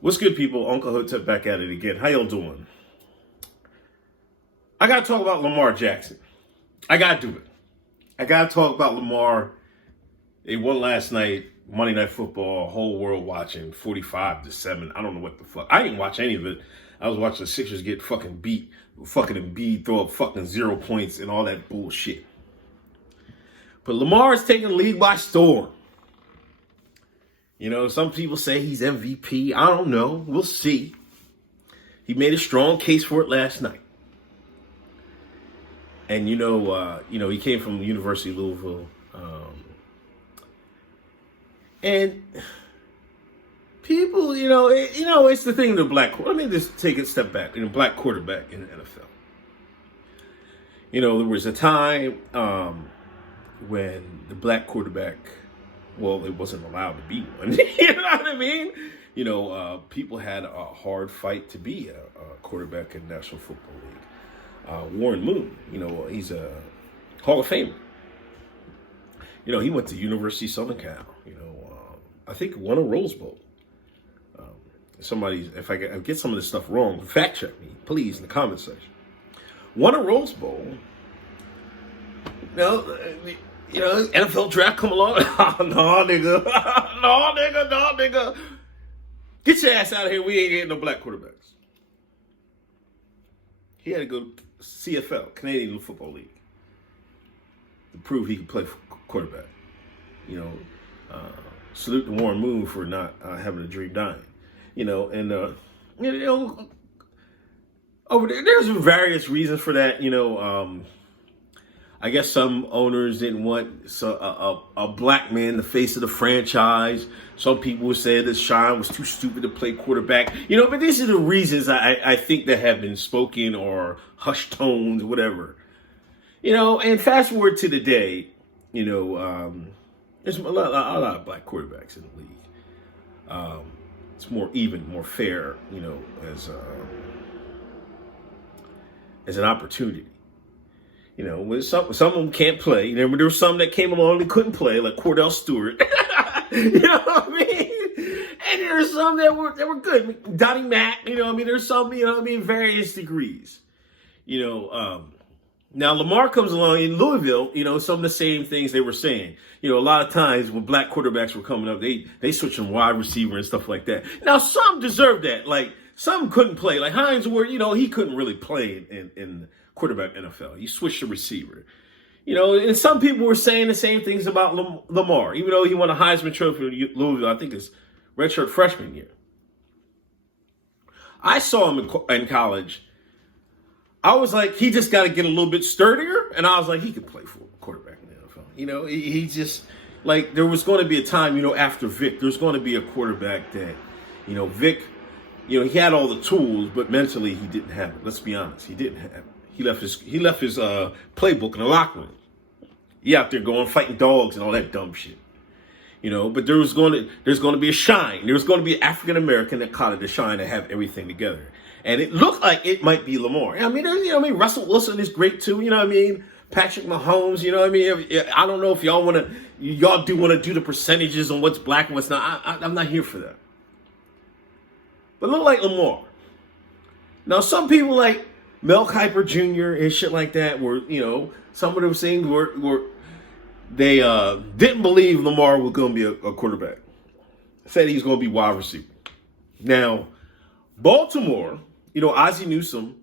What's good, people? Uncle Hotep back at it again. How y'all doing? I gotta talk about Lamar Jackson. I gotta do it. I gotta talk about Lamar. They won last night, Monday Night Football, whole world watching, 45-7. I don't know what the fuck. I didn't watch any of it. I was watching the Sixers get fucking beat, fucking Embiid throw up fucking 0 points and all that bullshit. But Lamar is taking the league by storm. You know, some people say he's MVP. I don't know. We'll see. He made a strong case for it last night. And he came from the University of Louisville. And people, it's the thing of the black. Let me just take a step back. Black quarterback in the NFL. There was a time when the black quarterback, well, it wasn't allowed to be one. You know what I mean? People had a hard fight to be a quarterback in the National Football League. Warren Moon, he's a Hall of Famer. He went to University of Southern Cal. I think won a Rose Bowl. If I get some of this stuff wrong, fact check me, please, in the comment section. Won a Rose Bowl. NFL draft come along. No, nigga. No, nigga. Get your ass out of here. We ain't getting no black quarterbacks. He had to go to CFL, Canadian Football League, to prove he could play quarterback. Salute to Warren Moon for not having a dream dying. Over there, there's various reasons for that. I guess some owners didn't want a black man, the face of the franchise. Some people said that Sean was too stupid to play quarterback. But these are the reasons I think that have been spoken or hushed tones, whatever. And fast forward to the day, there's a lot of black quarterbacks in the league. It's more even, more fair, as an opportunity. When some of them can't play. There were some that came along that couldn't play, like Cordell Stewart. You know what I mean? And there's some that were good. Donnie Mack, there's some, various degrees. Now Lamar comes along in Louisville, some of the same things they were saying. A lot of times when black quarterbacks were coming up, they switched from wide receiver and stuff like that. Now some deserved that. Like some couldn't play. Like Hines Ward, he couldn't really play in quarterback NFL. He switched to receiver. And some people were saying the same things about Lamar, even though he won a Heisman Trophy in Louisville, I think his redshirt freshman year. I saw him in college. I was like, he just got to get a little bit sturdier. And I was like, he could play for a quarterback in the NFL. He just, like, there was going to be a time, after Vic, there's going to be a quarterback that, Vic, he had all the tools, but mentally he didn't have it. Let's be honest. He didn't have it. He left his playbook in the locker room. He out there going fighting dogs and all that dumb shit. But there's going to be a shine. There's going to be an African American that caught it, a shine to have everything together. And it looked like it might be Lamar. Russell Wilson is great too. Patrick Mahomes. I don't know if y'all do want to do the percentages on what's black and what's not. I'm not here for that. But look like Lamar. Now some people like Mel Kiper Jr. and shit like that were, some of those things were they didn't believe Lamar was going to be a quarterback. Said he's going to be wide receiver. Now, Baltimore, Ozzie Newsome,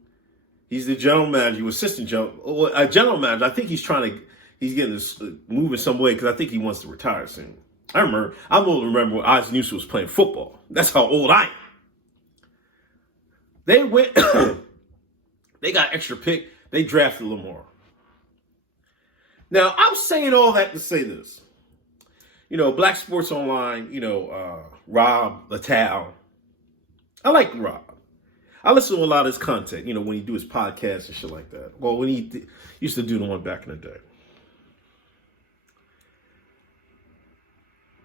he's the general manager, assistant general manager. I think he's getting this move in some way because I think he wants to retire soon. I'm old to remember when Ozzie Newsome was playing football. That's how old I am. They went... They got extra pick. They drafted Lamar. Now, I'm saying all that to say this. Black Sports Online, Rob Latal. I like Rob. I listen to a lot of his content, when he do his podcast and shit like that. Well, when he used to do the one back in the day.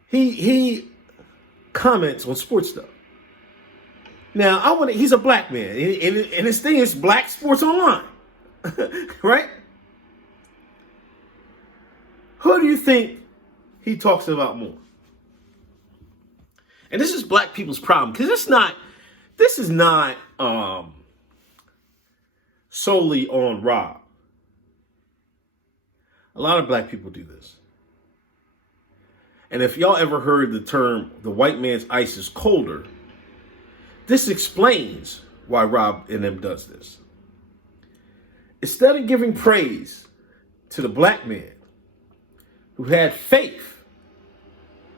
He comments on sports stuff. Now, he's a black man, and his thing is Black Sports Online, right? Who do you think he talks about more? And this is black people's problem, because this is not solely on Rob. A lot of black people do this. And if y'all ever heard the term, the white man's ice is colder, this explains why Rob and them does this. Instead of giving praise to the black man who had faith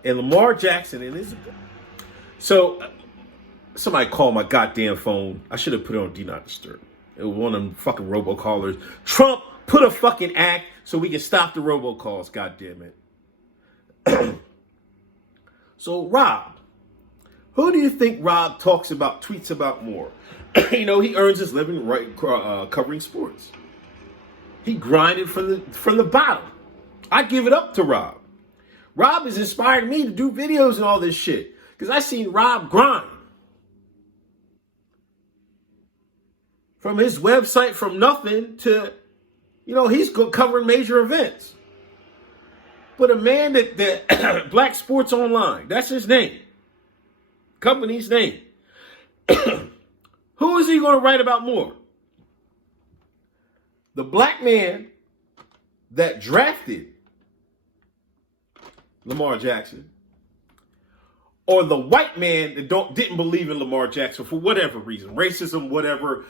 in Lamar Jackson and his... So, somebody called my goddamn phone. I should have put it on Do Not Disturb. It was one of them fucking robocallers. Trump, put a fucking act so we can stop the robocalls, goddamn it. So, Rob, who do you think Rob tweets about more? He earns his living covering sports. He grinded from the bottom. I give it up to Rob. Rob has inspired me to do videos and all this shit, because I seen Rob grind. From his website, from nothing to, he's covering major events. But a man that Black Sports Online, that's his name. Company's name. Who is he going to write about more? The black man that drafted Lamar Jackson, or the white man that didn't believe in Lamar Jackson for whatever reason, racism, whatever.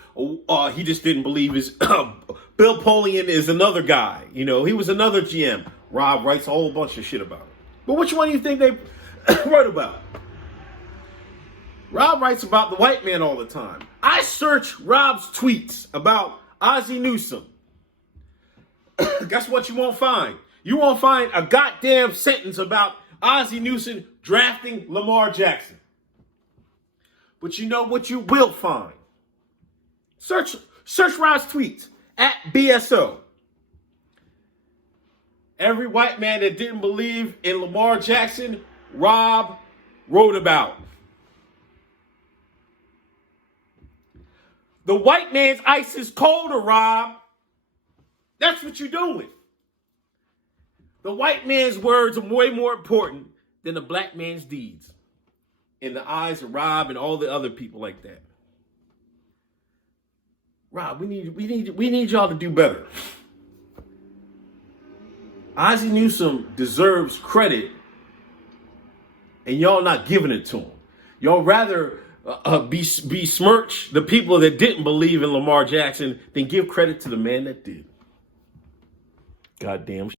He just didn't believe his. Bill Polian is another guy. He was another GM. Rob writes a whole bunch of shit about him. But which one do you think they wrote about? Rob writes about the white man all the time. I search Rob's tweets about Ozzie Newsome. Guess what you won't find? You won't find a goddamn sentence about Ozzie Newsome drafting Lamar Jackson. But you know what you will find? Search Rob's tweets at BSO. Every white man that didn't believe in Lamar Jackson, Rob wrote about. The white man's ice is colder, Rob. That's what you're doing. The white man's words are way more important than the black man's deeds in the eyes of Rob and all the other people like that. Rob, we need y'all to do better. Ozzie Newsome deserves credit, and y'all not giving it to him. Y'all rather besmirch the people that didn't believe in Lamar Jackson than give credit to the man that did. Goddamn.